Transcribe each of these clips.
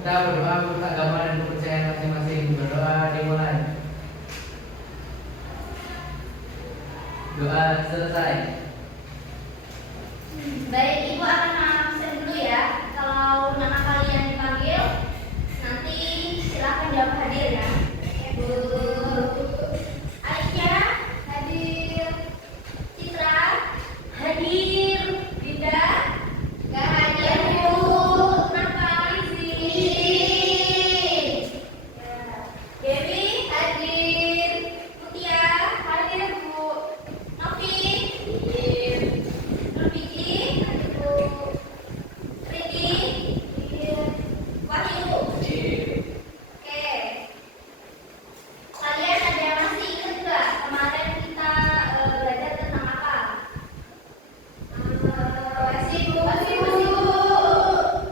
Kita berdoa menurut agama dan kepercayaan masing-masing. Berdoa dimulai. Doa selesai. Baik, Ibu akan absen dulu ya. Kalau nama kalian dipanggil, nanti silakan jawab hadir ya. Bu Aisyah hadir, Citra hadir, Dinda nggak hadir Bu. Kenapa izin? Dewi hadir, Mutia hadir Bu, Novi hadir, Nurbici hadir Bu, Ridi hadir, Wahyu hadir. Oke. Kalian ada yang masih ingat nggak kemarin kita belajar tentang apa? Masih Bu.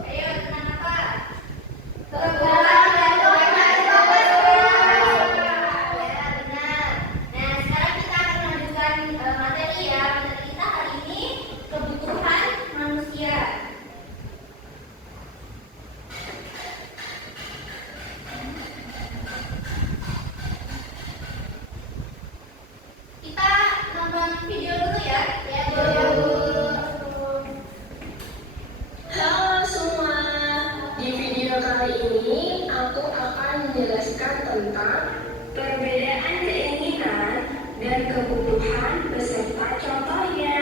Ayo tentang apa? Kekebalan dan kebebasan. Ya benar. Nah sekarang kita akan melanjutkan materi ya. Materi kita hari ini kebutuhan manusia. Kita nonton video dulu ya. Ya Bu. Halo semua, di video kali ini aku akan menjelaskan tentang perbedaan keinginan dan kebutuhan beserta contohnya.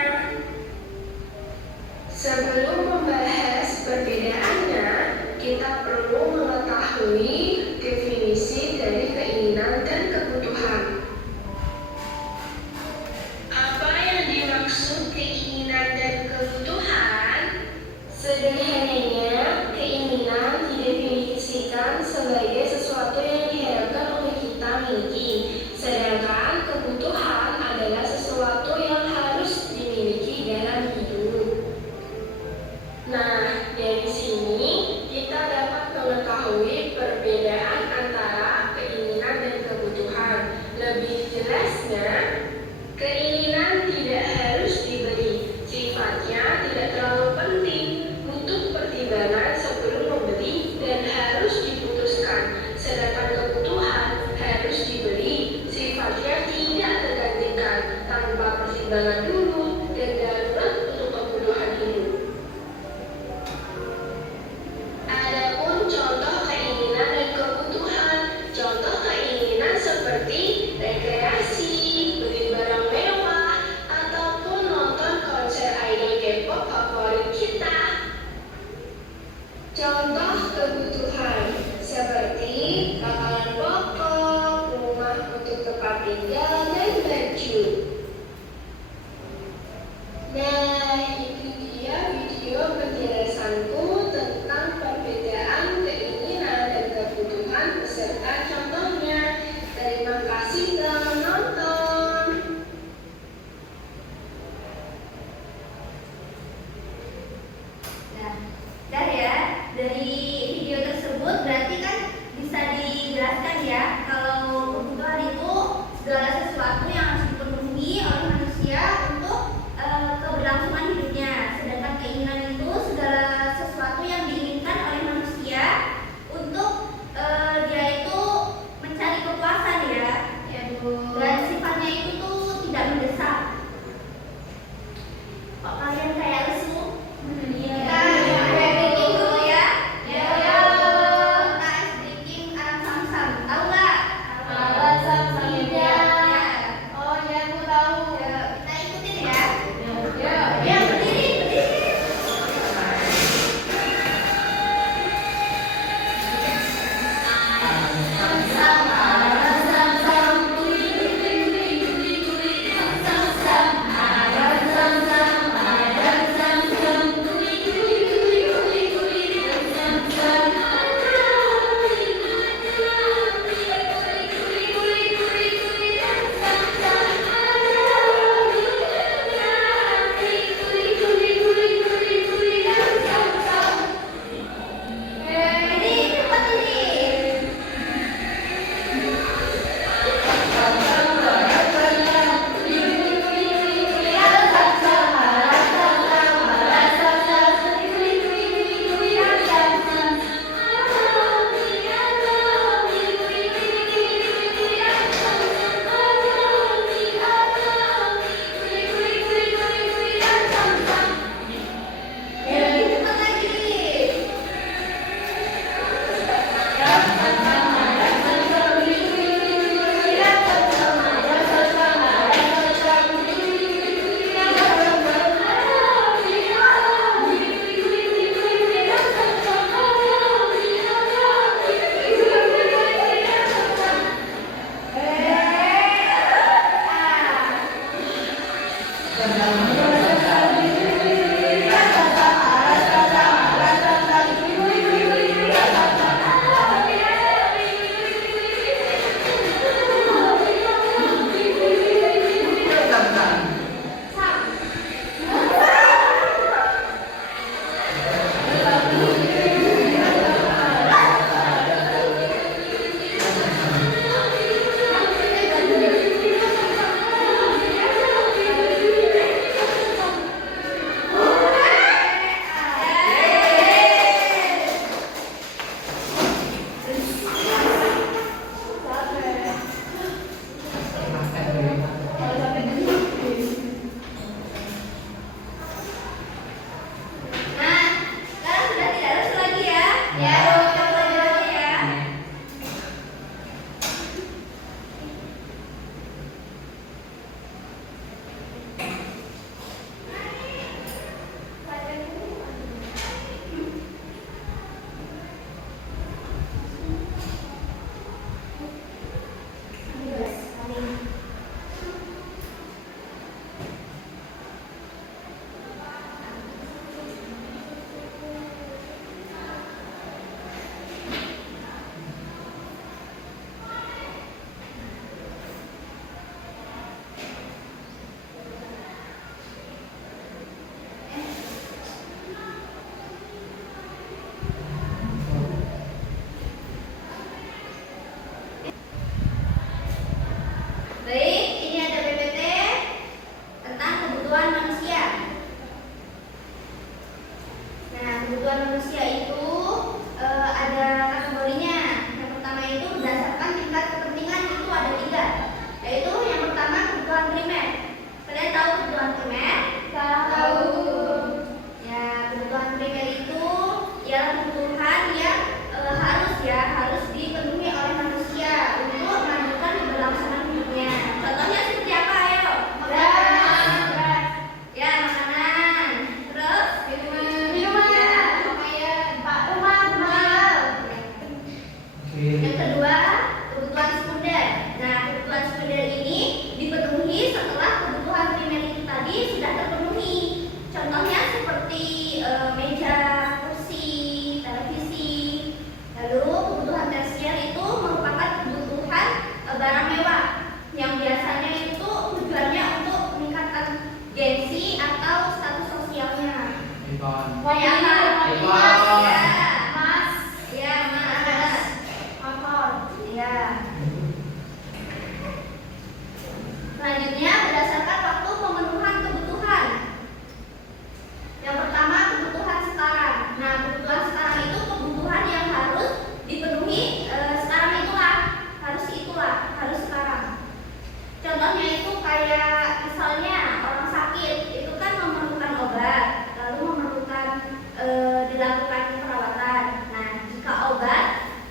Sebelum membahas perbedaannya, kita perlu mengetahui definisi dari keinginan dan kebutuhan. Apa yang dimaksud keinginan dan kebutuhan? Sederhananya, keinginan didefinisikan sebagai sesuatu yang diharapkan oleh kita miliki, sedangkan kebutuhan adalah sesuatu yang harus dimiliki dalam hidup. Nah, dari sini kita dapat mengetahui perbedaan antara keinginan dan kebutuhan. Lebih jelasnya, keinginan tidak harus dibeli, sifatnya tidak terlalu penting, butuh pertimbangan sebelum membeli dan harus diputuskan. Sedangkan kebutuhan harus dibeli, sifatnya tidak tergantikan, tanpa pertimbangan dulu dan darurat untuk kebutuhan hidup. Adapun contoh keinginan dan kebutuhan, contoh keinginan seperti rekreasi, beli barang mewah, ataupun nonton konser idol K-pop favorit kita. Contoh kebutuhan seperti makanan pokok, rumah untuk tempat tinggal, dan baju. Nah, itu dia video penjelasanku tentang perbedaan keinginan dan kebutuhan beserta contohnya. Terima kasih telah menonton. Nah, dah ya. Dari video tersebut berarti kan bisa dijelaskan ya kalau kebutuhan itu segala sesuatu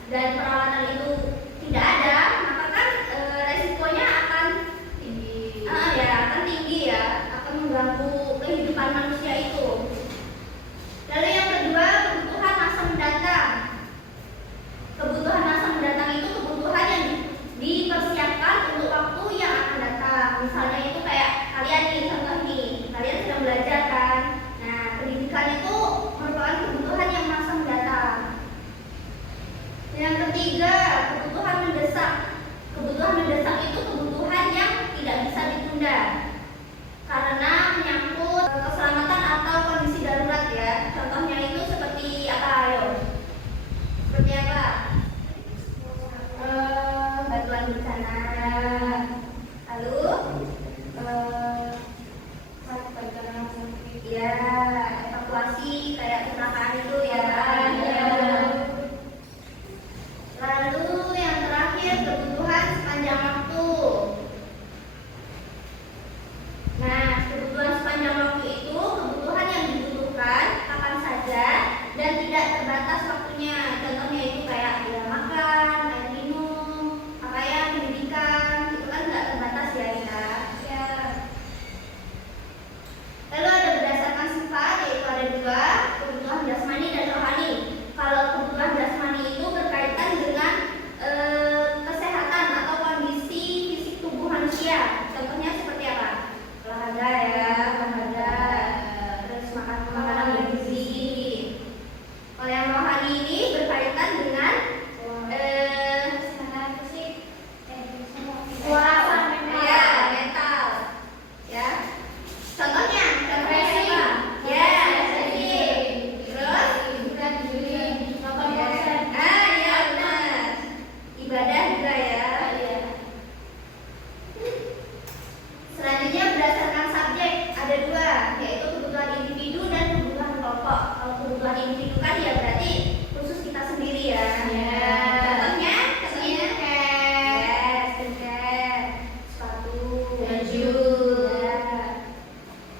dan perawatan itu tidak ada, maka kan resikonya akan tinggi. ya akan tinggi ya, akan mengganggu kehidupan manusia itu. Lalu yang kedua, kebutuhan masa mendatang. Kebutuhan masa mendatang itu kebutuhan yang dipersiapkan untuk waktu yang akan datang. Misalnya itu kayak kalian nih, contoh nih, kalian sedang belajar kan. Nah, pendidikan itu merupakan kebutuhan yang masa mendatang. Yang ketiga, kebutuhan mendesak. Kebutuhan mendesak itu kebutuhan yang tidak bisa ditunda karena menyangkut keselamatan atau kondisi darurat ya. Contohnya itu seperti apa, ayo? Seperti apa? Bantuan bencana. Lalu ya evakuasi kayak kecelakaan itu ya. Lalu yang terakhir, kebutuhan sepanjang waktu. Nah, kebutuhan sepanjang waktu itu kebutuhan yang dibutuhkan kapan saja dan tidak terbatas waktunya. Contohnya itu kayak ya makan, air minum, pakaian, pendidikan, itu kan nggak terbatas ya. Lalu ada berdasarkan sifat, yaitu ada dua, kebutuhan jasmani dan rohani. Kalau kebutuhan jasmani itu berkaitan dengan kesehatan atau kondisi fisik tubuh manusia. Contohnya seperti apa? Olahraga ya, olahraga, terus makan makanan bergizi. Kalau yang rohani ini berkaitan dengan kesehatan fisik, ya, mental, ya. Contohnya apa? Ya, depresi. Terus ya benar. Ibadah juga ya. Selanjutnya berdasarkan subjek ada dua, yaitu kebutuhan individu dan kebutuhan kelompok. Kalau kebutuhan individu kan ya berarti khusus kita sendiri ya. Contohnya skincare, sepatu, baju.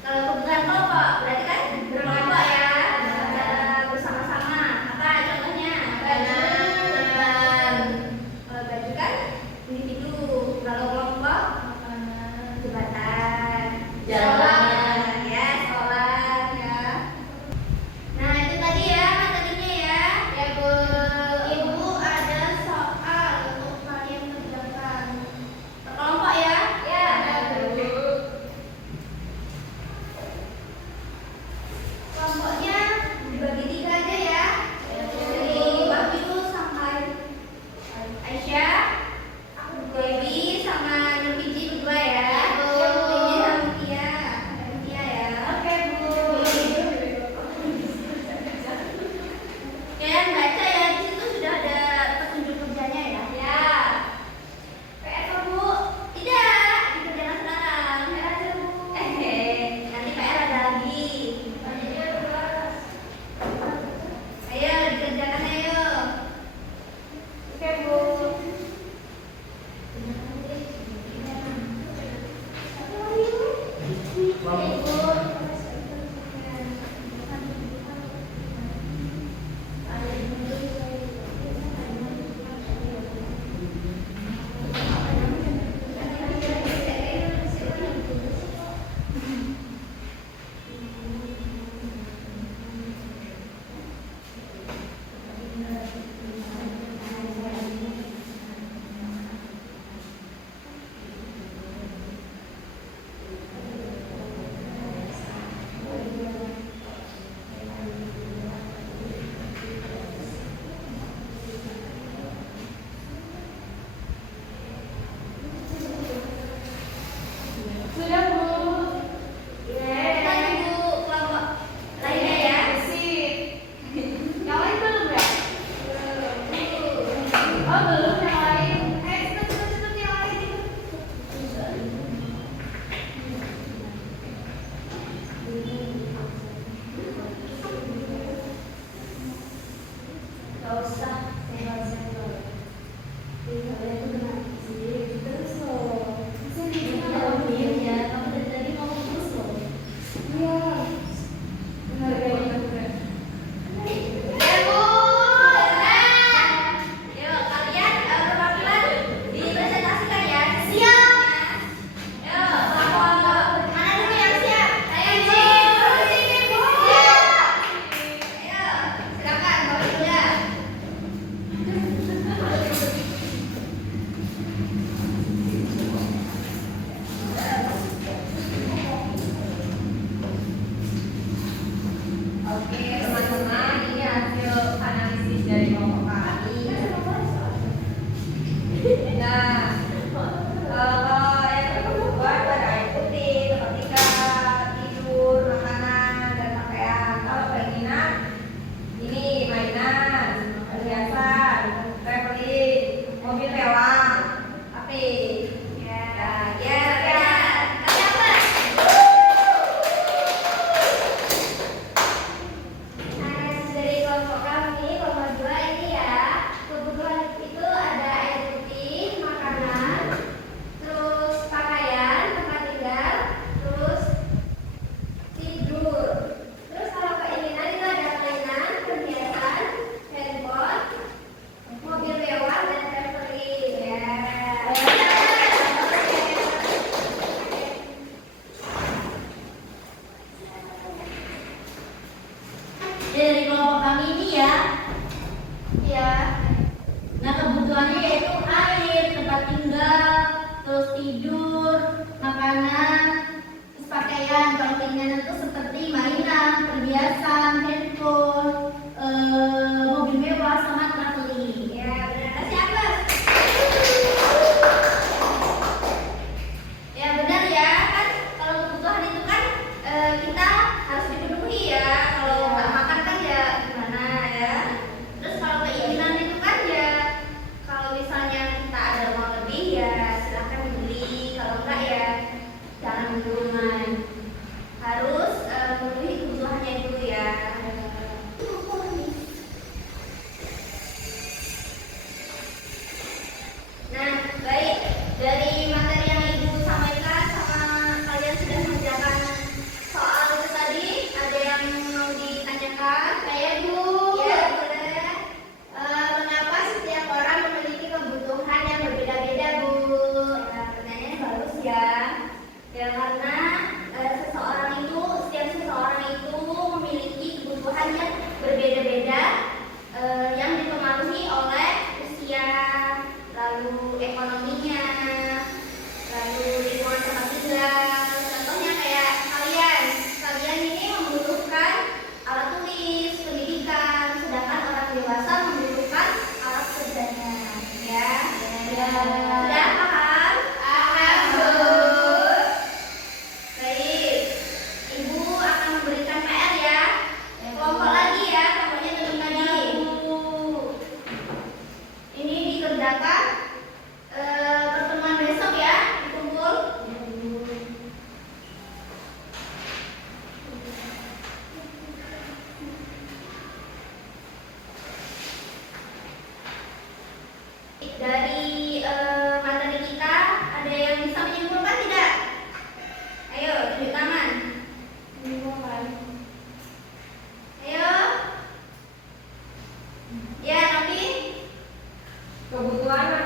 Kalau kebutuhan kelompok berarti kan berkelompok ya, bersama-sama. Apa contohnya? Makanan. Kalau baju kan individu. Kalau kelompok jembatan, jalan, ya, sekolah, ya. Nah, itu tadi ya materinya ya. Ya, Bu. Ibu ada soal untuk kalian kerjakan. Berkelompok ya? Ya. Kelompoknya dibagi tiga aja ya. Dari Wahyu sampai Aisyah, Baby sama Nurfiji berdua ya. Nurfiji sama Tia, Tia ya. Oke Bu. Kalian baca ya, di situ sudah ada petunjuk kerjanya ya. Ya. PR Bu? Tidak, dikerjakan sekarang. PR aja Bu. Nanti PR ada lagi. Ayo dikerjakan ayo. Oke Bu. Ya kebutuhannya yaitu air, tempat tinggal, terus tidur, makanan, terus pakaian. Kalau keinginan itu seperti mainan, perhiasan, handphone, mobil mewah, sama traveling. Ya, benar. Kasih aplaus. Ya benar ya, kan kalau kebutuhan itu kan kita harus dipenuhi ya. Kalau nggak makan kan ya gimana ya. Terus kalau keinginan itu kan ya, kalau misalnya kita ada uang lebih ya silahkan beli. Kalau enggak ya jangan dulu. Harus memenuhi kebutuhannya dulu ya. Nah, baik. Dari materi yang Ibu sampaikan sama kalian sudah mengerjakan soal itu tadi, ada yang mau ditanyakan? Saya Bu. Ya, boleh. Mengapa setiap orang memiliki kebutuhan yang berbeda-beda, Bu? Ya, pertanyaannya bagus ya. Ya karena setiap seseorang itu memiliki kebutuhan yang berbeda-beda, yang dipengaruhi oleh usia, lalu ekonominya, lalu lingkungan tempat tinggal. Contohnya kayak kalian ini membutuhkan alat tulis, pendidikan, sedangkan orang dewasa membutuhkan alat kerjanya. Ya, sudah paham? Paham, Bu. Baik, Ibu akan memberikan PR ya. Kelompok lagi ya, kelompoknya teman lagi. Ini dikerjakan pertemuan besok ya, dikumpul. Dari materi kita ada yang bisa menyimpulkan tidak? Ayo, tunjuk tangan. Menyimpulkan. Ayo. Ya, Novi. Kebutuhan